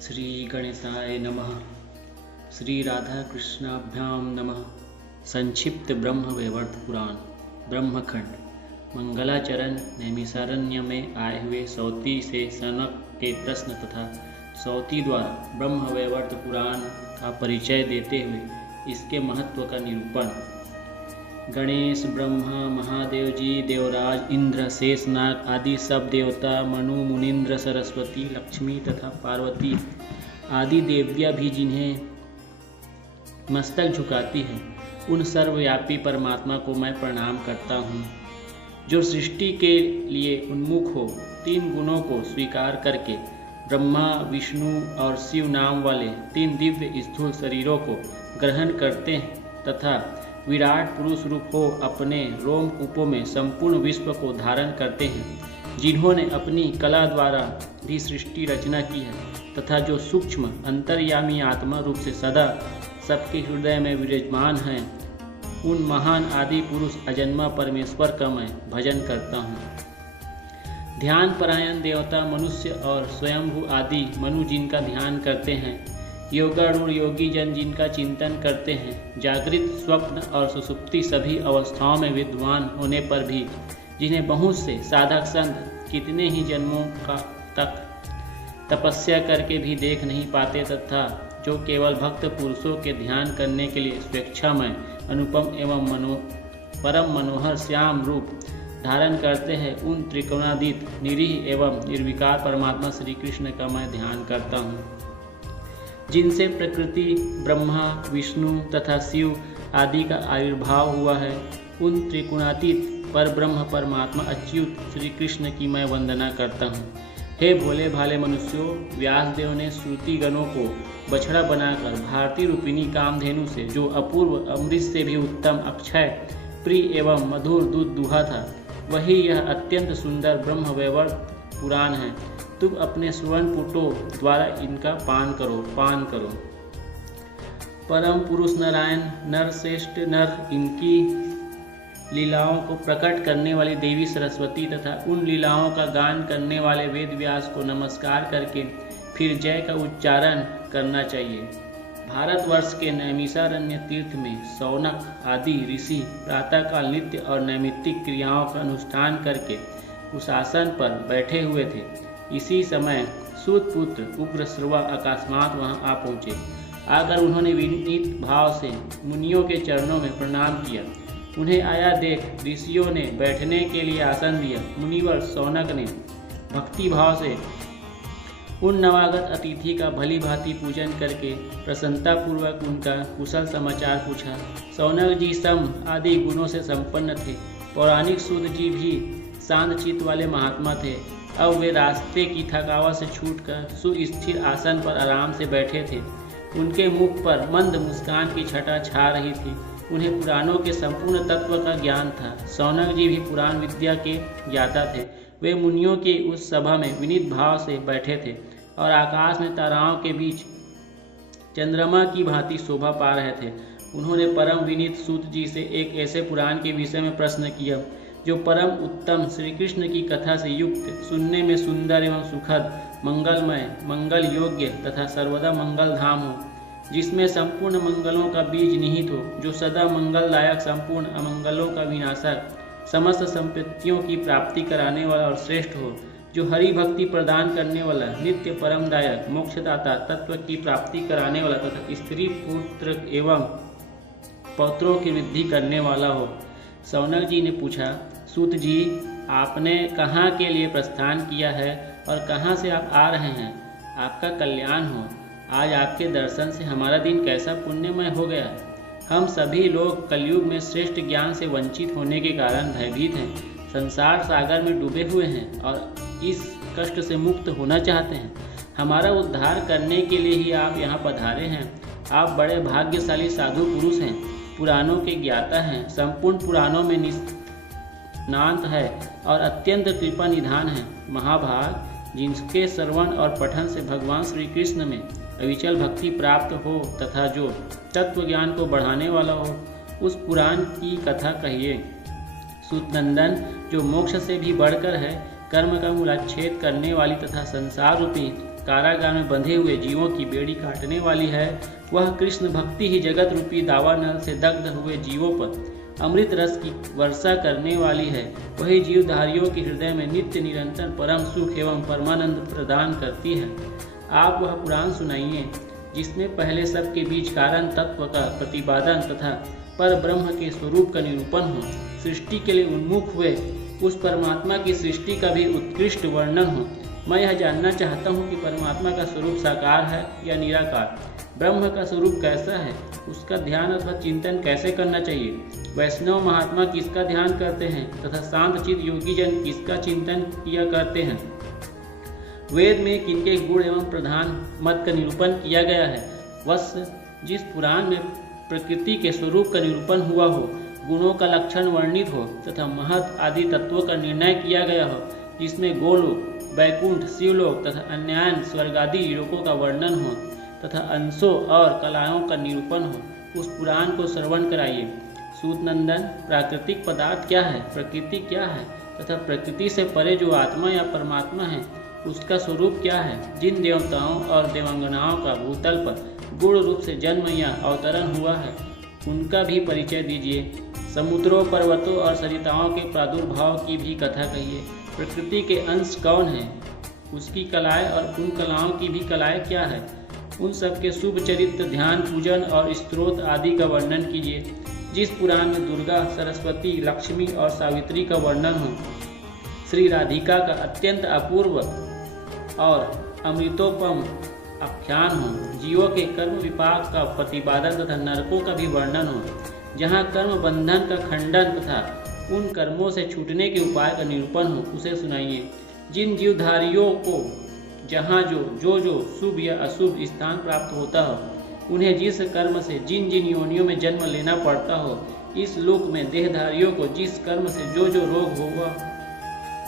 श्री गणेशाय नमः। श्री राधा कृष्णाभ्याम नमः। संक्षिप्त ब्रह्म वैवर्त पुराण ब्रह्मखंड मंगलाचरण नैमिषारण्य में आए हुए सौती से सनक के प्रश्न तथा सौती द्वारा ब्रह्म वैवर्त पुराण का परिचय देते हुए इसके महत्व का निरूपण। गणेश, ब्रह्मा, महादेव जी, देवराज, इंद्र, शेषनाग आदि सब देवता, मनु, मुनीन्द्र, सरस्वती, लक्ष्मी तथा पार्वती आदि देवियाँ भी जिन्हें मस्तक झुकाती हैं, उन सर्वव्यापी परमात्मा को मैं प्रणाम करता हूँ, जो सृष्टि के लिए उन्मुख हो। तीन गुणों को स्वीकार करके ब्रह्मा, विष्णु और शिव नाम वाले तीन दिव्य स्थूल शरीरों को ग्रहण करते हैं तथा विराट पुरुष रूप हो अपने रोमकूपों में संपूर्ण विश्व को धारण करते हैं, जिन्होंने अपनी कला द्वारा भी सृष्टि रचना की है तथा जो सूक्ष्म अंतर्यामी आत्मा रूप से सदा सबके हृदय में विराजमान हैं, उन महान आदि पुरुष अजन्मा परमेश्वर का मैं भजन करता हूँ। ध्यान परायण देवता मनुष्य और स्वयंभू आदि मनु जिनका ध्यान करते हैं, योगारूढ़ योगी जन जिनका चिंतन करते हैं, जागृत, स्वप्न और सुषुप्ति सभी अवस्थाओं में विद्वान होने पर भी जिन्हें बहुत से साधक संत कितने ही जन्मों का तक तपस्या करके भी देख नहीं पाते तथा जो केवल भक्त पुरुषों के ध्यान करने के लिए स्वेच्छामय, अनुपम एवं परम मनोहर श्याम रूप धारण करते हैं, उन त्रिकोणातीत निरीह एवं निर्विकार परमात्मा श्री कृष्ण का मैं ध्यान करता हूँ, जिनसे प्रकृति, ब्रह्मा, विष्णु तथा शिव आदि का आविर्भाव हुआ है। उन त्रिगुणातीत पर ब्रह्म परमात्मा अच्युत श्री कृष्ण की मैं वंदना करता हूँ। हे भोले भाले मनुष्यों, व्यासदेव ने श्रुति गणों को बछड़ा बनाकर भारती रूपिणी कामधेनु से, जो अपूर्व अमृत से भी उत्तम, अक्षय, प्रिय एवं मधुर दूध दुहा था, वही यह अत्यंत सुंदर ब्रह्म वैवर्त पुराण है। तुम अपने स्वर्ण पुटों द्वारा इनका पान करो। परम पुरुष नारायण, नर श्रेष्ठ नर, इनकी लीलाओं को प्रकट करने वाली देवी सरस्वती तथा उन लीलाओं का गान करने वाले वेद व्यास को नमस्कार करके फिर जय का उच्चारण करना चाहिए। भारतवर्ष के नैमिषारण्य तीर्थ में शौनक आदि ऋषि प्रातःकाल नित्य और नैमित्तिक क्रियाओं का अनुष्ठान करके उस आसन पर बैठे हुए थे। इसी समय सूत पुत्र उग्रश्रवा अकस्मात वहां आ पहुँचे। आकर उन्होंने विनीत भाव से मुनियों के चरणों में प्रणाम किया। उन्हें आया देख ऋषियों ने बैठने के लिए आसन दिया। मुनिवर शौनक ने भक्ति भाव से उन नवागत अतिथि का भली भांति पूजन करके प्रसन्नतापूर्वक उनका कुशल समाचार पूछा। शौनक जी सम आदि गुणों से संपन्न थे। पौराणिक सूत जी भी शांत चित्त वाले महात्मा थे। अब वे रास्ते की थकावट से छूटकर सुस्थिर आसन पर आराम से बैठे थे। उनके मुख पर मंद मुस्कान की छटा छा रही थी। उन्हें पुराणों के संपूर्ण तत्व का ज्ञान था। शौनक जी भी पुराण विद्या के ज्ञाता थे। वे मुनियों की उस सभा में विनीत भाव से बैठे थे और आकाश में ताराओं के बीच चंद्रमा की भांति शोभा पा रहे थे। उन्होंने परम विनीत सूत जी से एक ऐसे पुराण के विषय में प्रश्न किया जो परम उत्तम श्री कृष्ण की कथा से युक्त, सुनने में सुंदर एवं सुखद, मंगलमय, मंगल योग्य तथा सर्वदा मंगल धाम हो, जिसमें संपूर्ण मंगलों का बीज निहित हो, जो सदा मंगलदायक, संपूर्ण अमंगलों का विनाशक, समस्त संपत्तियों की प्राप्ति कराने वाला और श्रेष्ठ हो, जो हरि भक्ति प्रदान करने वाला, नित्य परमदायक, मोक्षदाता, तत्व की प्राप्ति कराने वाला तथा स्त्री पुत्र एवं पौत्रों की वृद्धि करने वाला हो। शौनक जी ने पूछा, सूत जी, आपने कहाँ के लिए प्रस्थान किया है और कहाँ से आप आ रहे हैं? आपका कल्याण हो। आज आपके दर्शन से हमारा दिन कैसा पुण्यमय हो गया। हम सभी लोग कलयुग में श्रेष्ठ ज्ञान से वंचित होने के कारण भयभीत हैं, संसार सागर में डूबे हुए हैं और इस कष्ट से मुक्त होना चाहते हैं। हमारा उद्धार करने के लिए ही आप यहाँ पधारे हैं। आप बड़े भाग्यशाली साधु पुरुष हैं, पुराणों के ज्ञाता हैं, संपूर्ण पुराणों में निष्णात है और अत्यंत कृपा निधान है। महाभाग, जिनके श्रवण और पठन से भगवान श्री कृष्ण में अविचल भक्ति प्राप्त हो तथा जो तत्व ज्ञान को बढ़ाने वाला हो, उस पुराण की कथा कहिए। सूतनंदन, जो मोक्ष से भी बढ़कर है, कर्म का मूलाच्छेद करने वाली तथा संसार रूपी कारागार में बंधे हुए जीवों की बेड़ी काटने वाली है, वह कृष्ण भक्ति ही जगत रूपी दावानल से दग्ध हुए जीवों पर अमृत रस की वर्षा करने वाली है। वही जीवधारियों के हृदय में नित्य निरंतर परम सुख एवं परमानंद प्रदान करती है। आप वह पुराण सुनाइए जिसमें पहले सबके बीच कारण तत्व का प्रतिपादन तथा पर ब्रह्म के स्वरूप का निरूपण हो। सृष्टि के लिए उन्मुख हुए उस परमात्मा की सृष्टि का भी उत्कृष्ट वर्णन हो। मैं यह जानना चाहता हूँ कि परमात्मा का स्वरूप साकार है या निराकार, ब्रह्म का स्वरूप कैसा है, उसका ध्यान अथवा चिंतन कैसे करना चाहिए, वैष्णव महात्मा किसका ध्यान करते हैं तथा शांतचित योगी जन किसका चिंतन किया करते हैं। वेद में किनके गुण एवं प्रधान मत का निरूपण किया गया है। वश जिस पुराण में प्रकृति के स्वरूप का निरूपण हुआ हो, गुणों का लक्षण वर्णित हो तथा महत आदि तत्वों का निर्णय किया गया हो, जिसमें गोलोक, वैकुंठ, शिवलोक तथा अन्यान स्वर्ग आदि लोकों का वर्णन हो तथा अंशों और कलाओं का निरूपण हो, उस पुराण को श्रवण कराइए। सूत नंदन, प्राकृतिक पदार्थ क्या है, प्रकृति क्या है तथा प्रकृति से परे जो आत्मा या परमात्मा है उसका स्वरूप क्या है। जिन देवताओं और देवांगनाओं का भूतल पर गुण रूप से जन्म या अवतरण हुआ है उनका भी परिचय दीजिए। समुद्रों, पर्वतों और सरिताओं के प्रादुर्भाव की भी कथा कहिए। प्रकृति के अंश कौन है, उसकी कलाएं और उन कलाओं की भी कलाएं क्या है, उन सब के शुभ चरित्र, ध्यान, पूजन और स्त्रोत आदि का वर्णन कीजिए। जिस पुराण में दुर्गा, सरस्वती, लक्ष्मी और सावित्री का वर्णन हो, श्री राधिका का अत्यंत अपूर्व और अमृतोपम आख्यान हो, जीवों के कर्म विपाक का प्रतिपादन तथा नरकों का भी वर्णन हो, जहाँ कर्म बंधन का खंडन तथा उन कर्मों से छूटने के उपाय का निरूपण हो, उसे सुनाइए। जिन जीवधारियों को जहाँ जो शुभ या अशुभ स्थान प्राप्त होता हो, उन्हें जिस कर्म से जिन जिन योनियों में जन्म लेना पड़ता हो, इस लोक में देहधारियों को जिस कर्म से जो रोग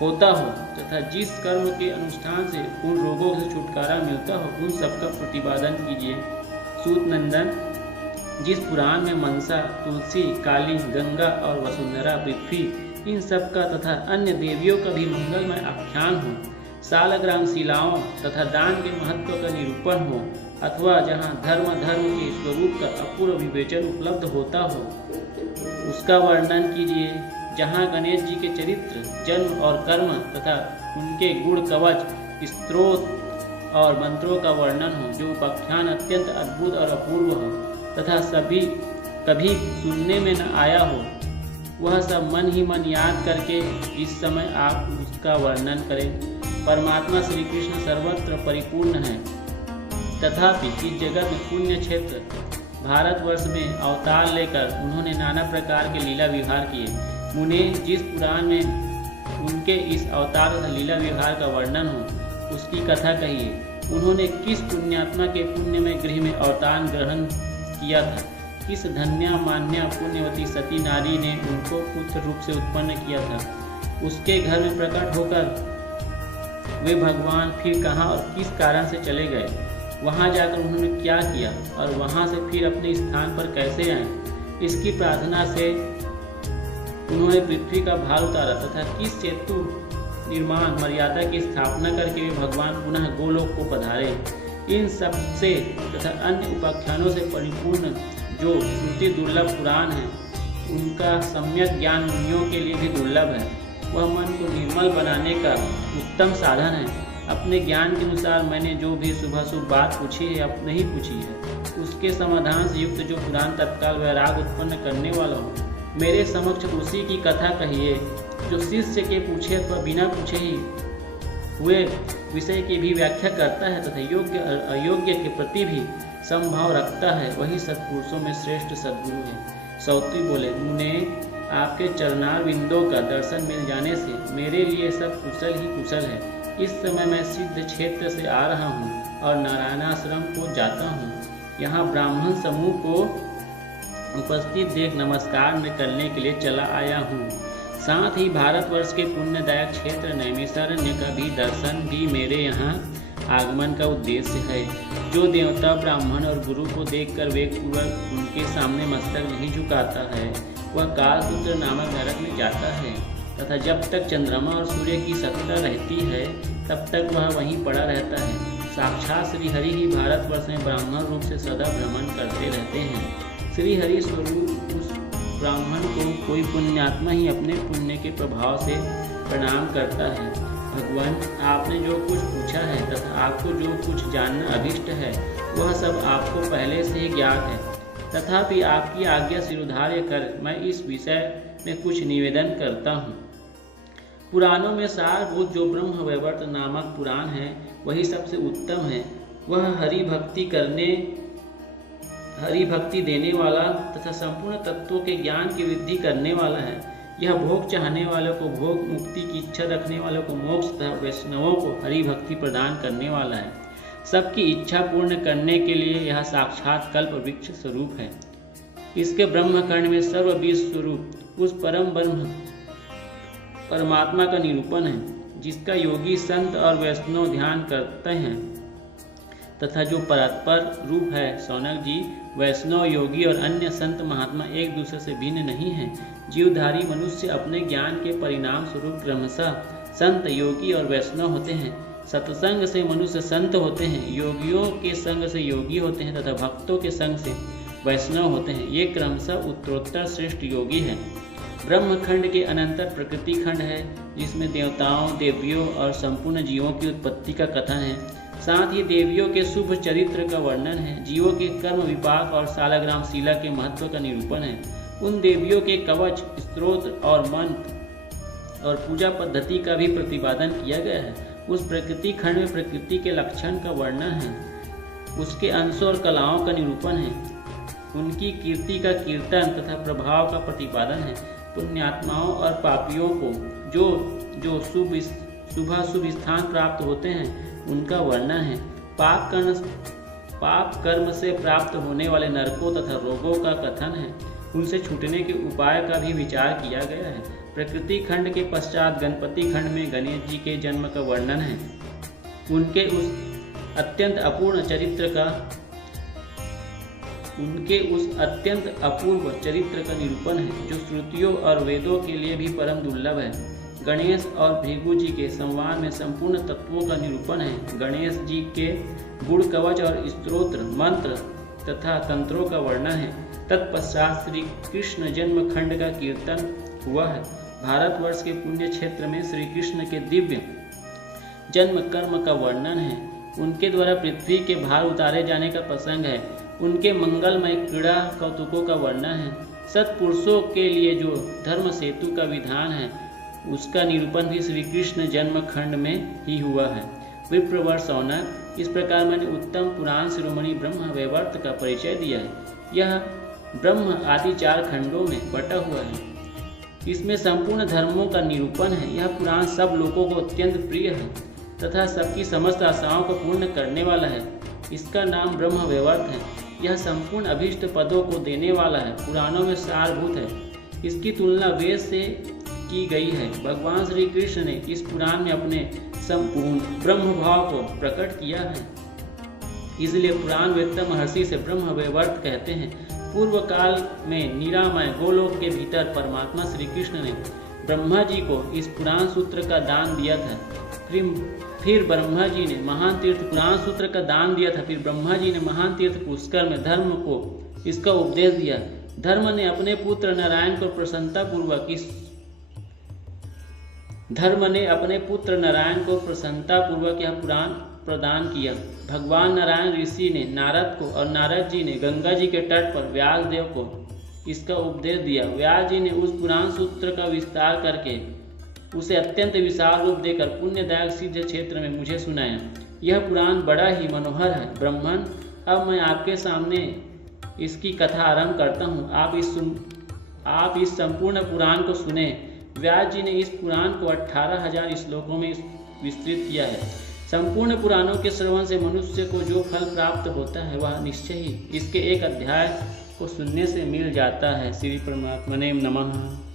होता हो तथा जिस कर्म के अनुष्ठान से उन रोगों से छुटकारा मिलता हो, उन सबका प्रतिपादन कीजिए। सूत नंदन, जिस पुराण में मनसा, तुलसी, काली, गंगा और वसुंधरा, पृथ्वी, इन सब का तथा अन्य देवियों का भी मंगलमय आख्यान हो, सालग्राम शिलाओं तथा दान के महत्व का निरूपण हो, अथवा जहाँ धर्म के स्वरूप का अपूर्व विवेचन उपलब्ध होता हो, उसका वर्णन कीजिए। जहाँ गणेश जी के चरित्र, जन्म और कर्म तथा उनके गुण, कवच, स्त्रोत और मंत्रों का वर्णन हो, जो उपाख्यान अत्यंत अद्भुत और अपूर्व हो तथा सभी कभी सुनने में न आया हो, वह सब मन ही मन याद करके इस समय आप उसका वर्णन करें। परमात्मा श्री कृष्ण सर्वत्र परिपूर्ण है, तथापि इस जगत में पुण्य क्षेत्र भारतवर्ष में अवतार लेकर उन्होंने नाना प्रकार के लीला विहार किए। मुने, जिस पुराण में उनके इस अवतार तथा लीला विहार का वर्णन हो, उसकी कथा कहिए। उन्होंने किस पुण्यात्मा के पुण्य में गृह में अवतार ग्रहण किया था, किस धन्या मान्या पुण्यवती सती नारी ने उनको पुत्र रूप से उत्पन्न किया था, उसके घर में प्रकट होकर वे भगवान फिर कहाँ और किस कारण से चले गए, वहाँ जाकर उन्होंने क्या किया और वहाँ से फिर अपने स्थान पर कैसे आए। इसकी प्रार्थना से उन्होंने पृथ्वी का भार उतारा तथा किस सेतु निर्माण मर्यादा की स्थापना करके वे भगवान पुनः गोलोक को पधारे। इन सब से तथा अन्य उपाख्यानों से परिपूर्ण जो श्रुति दुर्लभ पुराण है, उनका सम्यक ज्ञान मुनियों के लिए भी दुर्लभ है। वह मन को निर्मल बनाने का उत्तम साधन है। अपने ज्ञान के अनुसार मैंने जो भी शुभ बात पूछी है या नहीं पूछी है, उसके समाधान से युक्त जो पुराण तत्काल वैराग उत्पन्न करने वाला हो, मेरे समक्ष उसी की कथा कहिए। जो शिष्य के पूछे अथवा बिना पूछे ही हुए विषय की भी व्याख्या करता है तथा योग्य अयोग्य के प्रति भी समभाव रखता है, वही सत्पुरुषों में श्रेष्ठ सद्गुरु है। सौती बोले, मुने, आपके चरणार बिंदों का दर्शन मिल जाने से मेरे लिए सब कुशल ही कुशल है। इस समय मैं सिद्ध क्षेत्र से आ रहा हूँ और नारायणाश्रम को जाता हूँ। यहाँ ब्राह्मण समूह को उपस्थित देख नमस्कार में करने के लिए चला आया हूँ। साथ ही भारतवर्ष के पुण्यदायक क्षेत्र नैमिषारण्य का भी दर्शन भी मेरे यहाँ आगमन का उद्देश्य है। जो देवता, ब्राह्मण और गुरु को देखकर वेगपूर्वक उनके सामने मस्तक नहीं झुकाता है, वह कालसूत्र नामक नरक में जाता है तथा जब तक चंद्रमा और सूर्य की सत्ता रहती है तब तक वह वहीं पड़ा रहता है। साक्षात श्री हरि ही भारतवर्ष में ब्राह्मण रूप से सदा भ्रमण करते रहते हैं। श्री हरि स्वरूप उस ब्राह्मण को कोई पुण्यात्मा ही अपने पुण्य के प्रभाव से प्रणाम करता है। भगवान, आपने जो कुछ पूछा है तथा आपको जो कुछ जानना अभिष्ट है वह सब आपको पहले से ही ज्ञात है। तथापि आपकी आज्ञा शिरोधार्य कर मैं इस विषय में कुछ निवेदन करता हूँ। पुराणों में सारभूत जो ब्रह्म वैवर्त नामक पुराण है वही सबसे उत्तम है। वह हरि भक्ति देने वाला तथा संपूर्ण तत्वों के ज्ञान की वृद्धि करने वाला है। यह भोग चाहने वालों को भोग, मुक्ति की इच्छा रखने वालों को मोक्ष तथा वैष्णवों को हरि भक्ति प्रदान करने वाला है। सबकी इच्छा पूर्ण करने के लिए यह साक्षात कल्प वृक्ष स्वरूप है। इसके ब्रह्मखंड में सर्व बीज स्वरूप उस परम ब्रह्म परमात्मा का निरूपण है, जिसका योगी संत और वैष्णव ध्यान करते हैं तथा जो परस्पर रूप है। सौनक जी, वैष्णव, योगी और अन्य संत महात्मा एक दूसरे से भिन्न नहीं है। जीवधारी मनुष्य अपने ज्ञान के परिणाम स्वरूप क्रमशः संत, योगी और वैष्णव होते हैं। सत्संग से मनुष्य संत होते हैं, योगियों के संग से योगी होते हैं तथा भक्तों के संग से वैष्णव होते हैं। ये क्रमशः उत्तरोत्तर श्रेष्ठ योगी है। ब्रह्मखंड के अनंतर प्रकृति खंड है, जिसमें देवताओं, देवियों और संपूर्ण जीवों की उत्पत्ति का कथन है। साथ ही देवियों के शुभ चरित्र का वर्णन है। जीवों के कर्म, विपाक और सालग्राम शिला के महत्व का निरूपण है। उन देवियों के कवच, स्तोत्र और मंत्र और पूजा पद्धति का भी प्रतिपादन किया गया है। उस प्रकृति खंड में प्रकृति के लक्षण का वर्णन है, उसके अंशों और कलाओं का निरूपण है, उनकी कीर्ति का कीर्तन तथा प्रभाव का प्रतिपादन है। पुण्यात्माओं और पापियों को जो शुभ स्थान प्राप्त होते हैं उनका वर्णन है। पाप कर्म से प्राप्त होने वाले नरकों तथा रोगों का कथन है। उनसे छूटने के उपाय का भी विचार किया गया है। प्रकृति खंड के पश्चात गणपति खंड में गणेश जी के जन्म का वर्णन है। उनके उस अत्यंत अपूर्व चरित्र का निरूपण है, जो श्रुतियों और वेदों के लिए भी परम दुर्लभ है। गणेश और भृगु जी के संवाद में संपूर्ण तत्वों का निरूपण है। गणेश जी के गुण, कवच और स्तोत्र, मंत्र तथा तंत्रों का वर्णन है। तत्पश्चात श्री कृष्ण जन्म खंड का कीर्तन हुआ है। भारतवर्ष के पुण्य क्षेत्र में श्री कृष्ण के दिव्य जन्म कर्म का वर्णन है। उनके द्वारा पृथ्वी के भार उतारे जाने का प्रसंग है। उनके मंगलमय क्रीड़ा कौतुकों का वर्णन है। सत्पुरुषों के लिए जो धर्म सेतु का विधान है उसका निरूपण भी श्री कृष्ण जन्म खंड में ही हुआ है। विप्रवर सौनक, इस प्रकार मैंने उत्तम पुराण शिरोमणि ब्रह्म वैवर्त का परिचय दिया है। यह ब्रह्म आदि 4 खंडों में बटा हुआ है। इसमें संपूर्ण धर्मों का निरूपण है। यह पुराण सब लोगों को अत्यंत प्रिय है तथा सबकी समस्त आशाओं को पूर्ण करने वाला है। इसका नाम ब्रह्म वैवर्त है। यह संपूर्ण अभीष्ट पदों को देने वाला है। पुराणों में सारभूत है। इसकी तुलना वेद से की गई है। भगवान श्री कृष्ण ने इस पुराण में अपने संपूर्ण ब्रह्म भाव को प्रकट किया है। इसलिए पुराण वेत्ता महर्षि से ब्रह्म वैवर्त कहते हैं। पूर्व काल में निरामय गोलोक के भीतर परमात्मा श्री कृष्ण ने ब्रह्मा जी को इस पुराण सूत्र का दान दिया था। फिर ब्रह्मा जी ने महान तीर्थ पुराण सूत्र का दान दिया था। फिर ब्रह्मा जी ने महान तीर्थ पुष्कर में धर्म को इसका उपदेश दिया। धर्म ने अपने पुत्र नारायण को प्रसन्नतापूर्वक यह पुराण प्रदान किया। भगवान नारायण ऋषि ने नारद को और नारद जी ने गंगा जी के तट पर व्यास देव को इसका उपदेश दिया। व्यास जी ने उस पुराण सूत्र का विस्तार करके उसे अत्यंत विशाल रूप देकर पुण्यदायक सिद्ध क्षेत्र में मुझे सुनाया। यह पुराण बड़ा ही मनोहर है। ब्राह्मण, अब मैं आपके सामने इसकी कथा आरंभ करता हूँ। आप इस संपूर्ण पुराण को सुने। व्यास जी ने इस पुराण को 18,000 श्लोकों में विस्तृत किया है। संपूर्ण पुराणों के श्रवण से मनुष्य को जो फल प्राप्त होता है वह निश्चय ही इसके एक अध्याय को सुनने से मिल जाता है। श्री परमात्मने नमः।